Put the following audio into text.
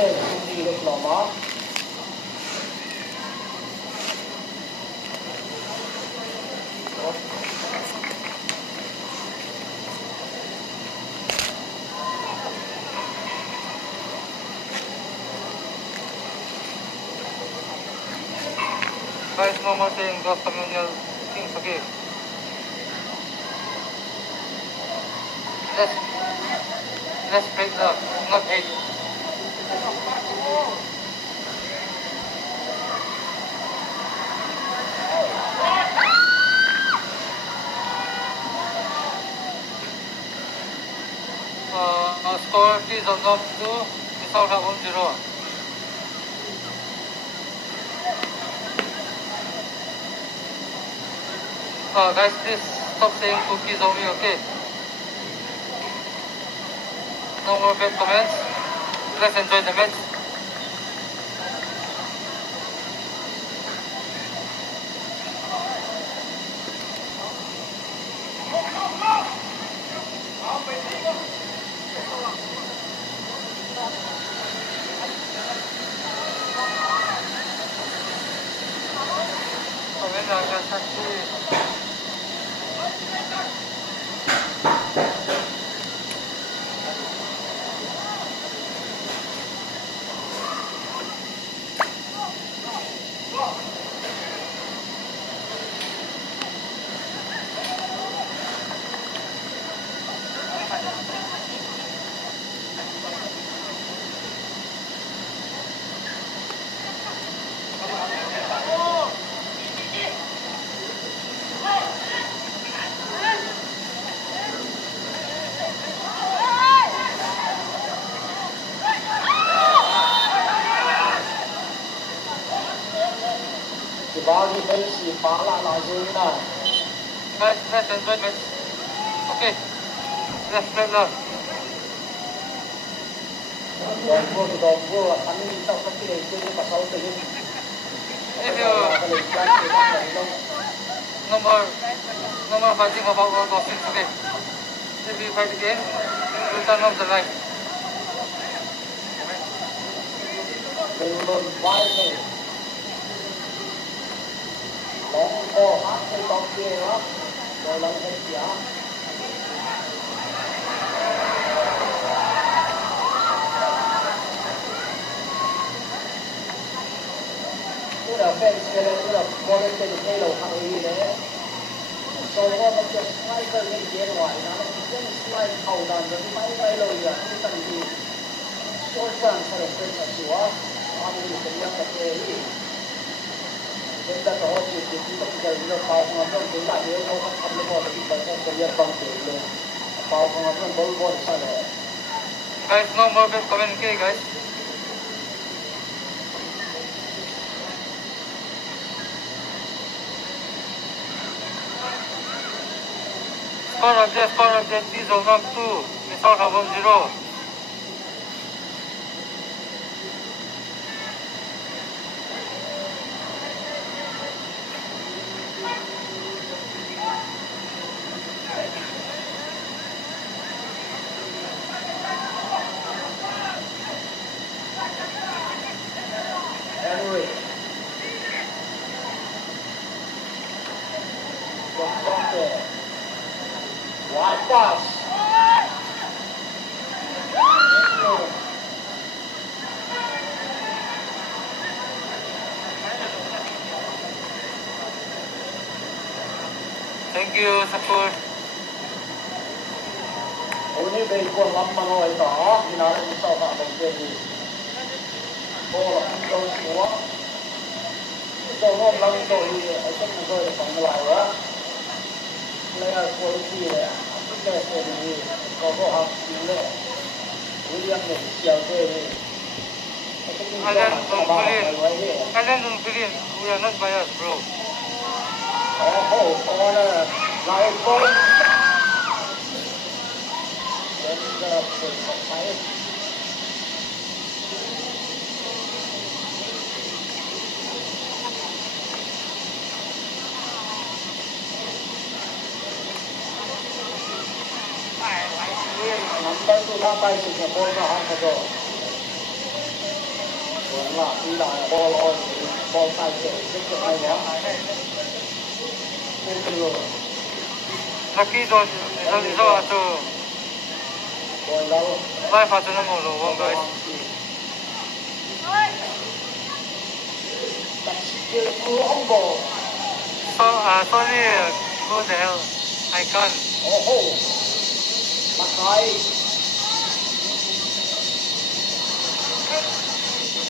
T.ZUALNUAM hindi diploma. Guys, no more saying those communal things, okay? Let's break up, not hate. Score T.ZUALNUAM 2, MISAO LHAHVOM 0. Guys, please stop saying cookies only, okay? No more bad comments. Let's enjoy the match. Dibagi Messi, pala langsung na. Guys, let's enjoy match. Okay, let's play now. Donggo, kami minta kasi itu ni pasal tu ni. If you no more fighting about all those things, okay? If you fight again, we'll turn off the light. Belum baik. Longko hak ke tongke lah, dalam kerja. Sudah fans kena sudah boleh jadi kalau hak ini deh. Soalnya macam striker ni dia luar, nama dia striker kau dan jadi main kalau ya, kita ni SportCam saya semua, kami ni semua terkait. Kita tahu kita kita kita tahu orang kita dia orang kami boleh kita kerja bangkit. Tahu orang boleh sana. Guys, no more bad comment, okay, guys? Score update, T.ZUALNUAM 2, MISAO LHAHVOM 0. Anyway, wide pass. Thank you, support. Ini berikut lama orang tak, ini ada misal tak begini. Bola itu semua. Semua orang itu ini, saya juga ada pengalaman. Player quality ya, kita sendiri, kau hak ini, William ni siapa ni? Kalian don't believe, we are not biased, bro. Oh, corner, live ball. Number 2 sampai Singapura hak itu. 啦，呢度係波攞波晒嘅，一隻係我，冇嘅咯。Laki doon, isa ato. 過嚟啦。Live ato na mo luwag guys. 叫副空部。Sorry, who the hell? I can't. 哦好，麥仔。